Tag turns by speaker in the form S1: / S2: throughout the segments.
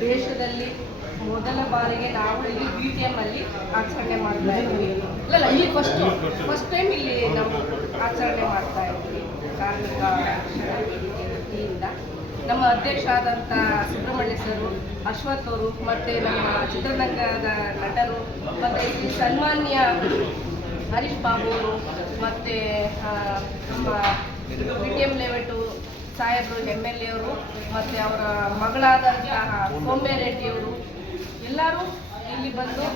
S1: ದೇಶದಲ್ಲಿ ಮೊದಲ ಬಾರಿಗೆ ನಾವು ಇಲ್ಲಿ ಬಿ ಟಿ ಎಂ ಅಲ್ಲಿ ಆಚರಣೆ ಮಾಡ್ತಾ ಇದ್ದೀವಿ. ಇಲ್ಲ ಇಲ್ಲ ಫಸ್ಟ್ ಫಸ್ಟ್ ಟೈಮ್ ಇಲ್ಲಿ ನಾವು ಆಚರಣೆ ಮಾಡ್ತಾ ಇದ್ದೀವಿ. ಕಾರ್ಮಿಕ ರಕ್ಷಣಾ ವೇದಿಕೆ ಅಧ್ಯಕ್ಷ ನಮ್ಮ ಅಧ್ಯಕ್ಷರಾದಂಥ ಸುಬ್ರಹ್ಮಣ್ಯ ಸರು, ಅಶ್ವಥ್ ಅವರು ಮತ್ತು ನಮ್ಮ ಚಿತ್ರರಂಗದ ನಟರು ಮತ್ತು ಇಲ್ಲಿ ಸನ್ಮಾನ್ಯ ಹರೀಶ್ ಬಾಬು ಅವರು ಮತ್ತು ನಮ್ಮ ಪಿ ಟಿ ಎಂ ಲೇಔಟು ಸಾಹೇಬರು ಎಂ ಎಲ್ ಎ ಅವರು ಮತ್ತು ಅವರ ಮಗಳಾದಂತಹ ಸೌಮ್ಯ ರೆಡ್ಡಿಯವರು ಎಲ್ಲರೂ ಇಲ್ಲಿ ಬಂದು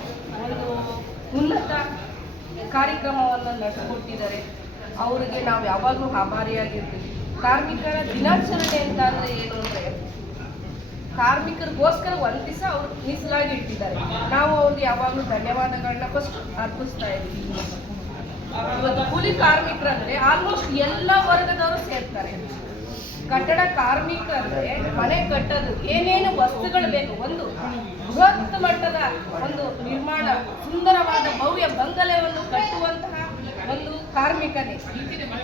S1: ಒಂದು ಉನ್ನತ ಕಾರ್ಯಕ್ರಮವನ್ನು ನಡೆಸಿಕೊಟ್ಟಿದ್ದಾರೆ. ಅವರಿಗೆ ನಾವು ಯಾವಾಗಲೂ ಆಭಾರಿಯಾಗಿರ್ತೀವಿ. ಕಾರ್ಮಿಕರ ದಿನಾಚರಣೆ ಅಂತ ಅಂದ್ರೆ ಏನು ಅಂದರೆ, ಕಾರ್ಮಿಕರಿಗೋಸ್ಕರ ಒಂದು ದಿವಸ ಅವ್ರು ಮೀಸಲಾಗಿ ಇಟ್ಟಿದ್ದಾರೆ. ನಾವು ಅವ್ರಿಗೆ ಯಾವಾಗಲೂ ಧನ್ಯವಾದಗಳನ್ನ ಫಸ್ಟ್ ಅರ್ಪಿಸ್ತಾ ಇದ್ದೀವಿ. ಕೂಲಿ ಕಾರ್ಮಿಕರಂದ್ರೆ ಆಲ್ಮೋಸ್ಟ್ ಎಲ್ಲ ವರ್ಗದವರು ಸೇರ್ತಾರೆ. ಕಟ್ಟಡ ಕಾರ್ಮಿಕರಂದ್ರೆ ಮನೆ ಕಟ್ಟೋದು, ಏನೇನು ವಸ್ತುಗಳು ಬೇಕು, ಒಂದು ಬೃಹತ್ ಮಟ್ಟದ ಒಂದು ನಿರ್ಮಾಣ, ಸುಂದರವಾದ ಭವ್ಯ ಬಂಗಲೆಯನ್ನು ಕಟ್ಟುವಂತಹ ಒಂದು ಕಾರ್ಮಿಕನೇ.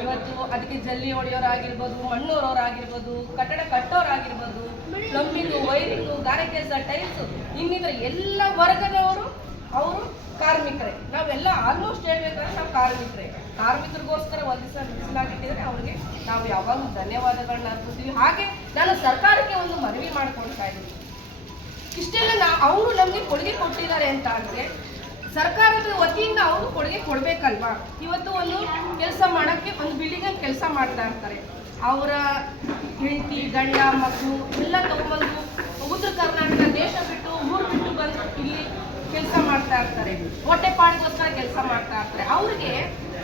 S1: ಇವತ್ತು ಅದಕ್ಕೆ ಜಲ್ಲಿ ಹೊಡೆಯೋರಾಗಿರ್ಬೋದು ಮಣ್ಣೂರವರಾಗಿರ್ಬೋದು ಕಟ್ಟಡ ಕಟ್ಟೋರಾಗಿರ್ಬೋದು ಪ್ಲಂಬಿಂಗು ವೈರಿಂಗು ಗಾರೆ ಕೆಲಸ ಟೈಲ್ಸು ಇನ್ನಿತರ ಎಲ್ಲ ವರ್ಗದವರು ಅವರು ಕಾರ್ಮಿಕರೇ. ನಾವೆಲ್ಲ ಆಲ್ಮೋಸ್ಟ್ ಹೇಳ್ಬೇಕಂದ್ರೆ ನಾವು ಕಾರ್ಮಿಕರೇ. ಕಾರ್ಮಿಕರಿಗೋಸ್ಕರ ಒಂದು ದಿವಸ ಅವ್ರಿಗೆ ನಾವು ಯಾವಾಗಲೂ ಧನ್ಯವಾದಗಳನ್ನ ಅರ್ಪಿಸ್ತೀವಿ. ಹಾಗೆ ನಾನು ಸರ್ಕಾರಕ್ಕೆ ಒಂದು ಮನವಿ ಮಾಡ್ಕೊಳ್ತಾ ಇದ್ದೀನಿ. ಇಷ್ಟೆಲ್ಲ ನಾ ಅವರು ನಮಗೆ ಕೊಡುಗೆ ಕೊಟ್ಟಿದ್ದಾರೆ ಅಂತ ಅಂದರೆ ಸರ್ಕಾರದ ವತಿಯಿಂದ ಅವರು ಕೊಡುಗೆ ಕೊಡಬೇಕಲ್ವಾ? ಇವತ್ತು ಒಂದು ಕೆಲಸ ಮಾಡೋಕ್ಕೆ, ಒಂದು ಬಿಲ್ಡಿಂಗಲ್ಲಿ ಕೆಲಸ ಮಾಡ್ತಾ ಇರ್ತಾರೆ. ಅವರ ಹೆಂಡತಿ, ಗಂಡ ಮಕ್ಕಳು ಎಲ್ಲ ತಗೊಂಬಂದು ಉತ್ತರ ಕರ್ನಾಟಕ ದೇಶ ಬಿಟ್ಟು, ಊರು ಬಿಟ್ಟು ಬಂದು ಇಲ್ಲಿ ಕೆಲಸ ಮಾಡ್ತಾ ಇರ್ತಾರೆ. ಹೊಟ್ಟೆಪಾಡಿಗೋಸ್ಕರ ಕೆಲಸ ಮಾಡ್ತಾ ಇರ್ತಾರೆ. ಅವ್ರಿಗೆ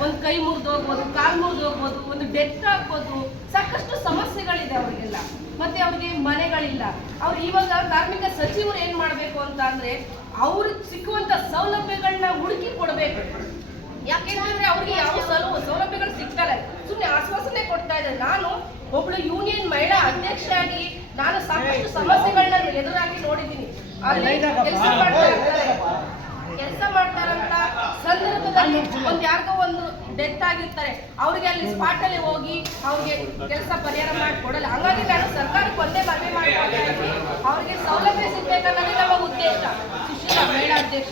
S1: ಒಂದು ಕೈ ಮುರಿದೋಗ್ಬೋದು ಕಾಲು ಮುರಿದು ಹೋಗ್ಬೋದು. ಒಂದು ಡೆತ್ ಆಗ್ಬೋದು ಸಾಕಷ್ಟು ಸಮಸ್ಯೆಗಳಿದೆ ಅವರಿಗೆಲ್ಲ. ಮತ್ತೆ ಅವ್ರಿಗೆ ಮನೆಗಳಿಲ್ಲ. ಅವ್ರು ಇವಾಗ ಕಾರ್ಮಿಕ ಸಚಿವರು ಏನ್ ಮಾಡ್ಬೇಕು ಅಂತ ಅಂದ್ರೆ ಅವ್ರಿಗೆ ಸಿಕ್ಕುವಂತ ಸೌಲಭ್ಯಗಳನ್ನ ಹುಡುಕಿ ಕೊಡ್ಬೇಕು. ಯಾಕೆಂದ್ರೆ ಅವ್ರಿಗೆ ಯಾವ ಸೌಲ ಸೌಲಭ್ಯಗಳು ಸಿಗ್ತಾರ ಸುಮ್ಮನೆ ಆಶ್ವಾಸನೆ ಕೊಡ್ತಾ ಇದ್ದಾರೆ. ನಾನು ಒಬ್ಳು ಯೂನಿಯನ್ ಮಹಿಳಾ ಅಧ್ಯಕ್ಷೆಯಾಗಿ ನಾನು ಸಾಕಷ್ಟು ಸಮಸ್ಯೆಗಳನ್ನ ಎದುರಾಗಿ ನೋಡಿದ್ದೀನಿ. ಅಲ್ಲಿ ಕೆಲಸ ಮಾಡ್ತಾ ಇರ್ತಾರೆ ಕೆಲಸ ಮಾಡ್ತಾರಂತ ಸಂದರ್ಭದಲ್ಲಿ ಒಂದ್ ಯಾರಿಗೋ ಒಂದು ಡೆತ್ ಆಗಿರ್ತಾರೆ. ಅವ್ರಿಗೆ ಅಲ್ಲಿ ಸ್ಪಾಟ್ ಅಲ್ಲಿ ಹೋಗಿ ಅವ್ರಿಗೆ ಕೆಲಸ ಪರಿಹಾರ ಮಾಡಿ ಕೊಡಲ್ಲ. ಹಂಗಾಗಿ ನಾನು ಸರ್ಕಾರಕ್ಕೆ ಒಂದೇ ಮನವಿ ಮಾಡ್ಕೊಂಡಿದ್ದೀನಿ ಅವ್ರಿಗೆ ಸೌಲಭ್ಯ ಸಿಗ್ಬೇಕನ್ನೋದೇ ನಮ್ಮ ಉದ್ದೇಶ. ಸುಶೀಲ ಮಹಿಳಾ ಅಧ್ಯಕ್ಷ.